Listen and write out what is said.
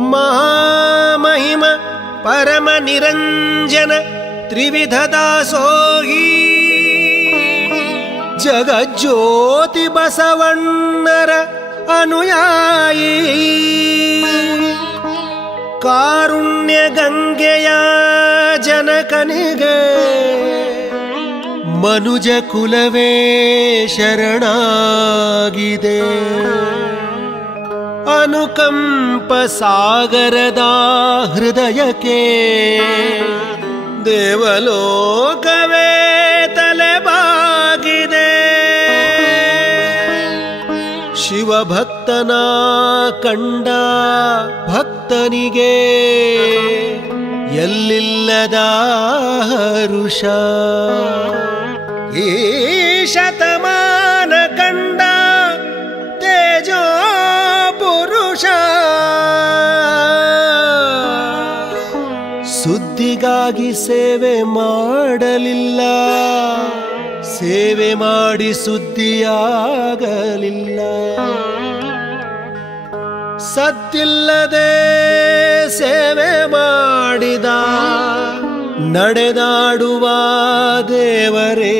ಮಹಾಮಹಿಮ ಪರಮ ನಿರಂಜನ ತ್ರಿವಿಧ ದಾಸೋಹಿ ಜಗಜ್ಯೋತಿ ಬಸವಣ್ಣರ ಅನುಯಾಯಿ. ಕಾರುಣ್ಯ ಗಂಗೆಯ ಜನಕನಿಗೆ ಮನುಜ ಕುಲವೇ ಶರಣಾಗಿದೆ. ಅನುಕಂಪ ಸಾಗರದ ಹೃದಯಕ್ಕೆ ದೇವಲೋಕವೇ ತಲೆಬಾಗಿದೆ. ಶಿವಭಕ್ತನ ಕಂಡ ಭಕ್ತನಿಗೆ ಎಲ್ಲಿಲ್ಲದ ಹರುಷ? ಈ ಪುರುಷ ಸುದ್ದಿಗಾಗಿ ಸೇವೆ ಮಾಡಲಿಲ್ಲ. ಸೇವೆ ಮಾಡಿ ಸುದ್ದಿಯಾಗಲಿಲ್ಲ. ಸತ್ತಿಲ್ಲದೆ ಸೇವೆ ಮಾಡಿದ. ನಡೆದಾಡುವ ದೇವರೇ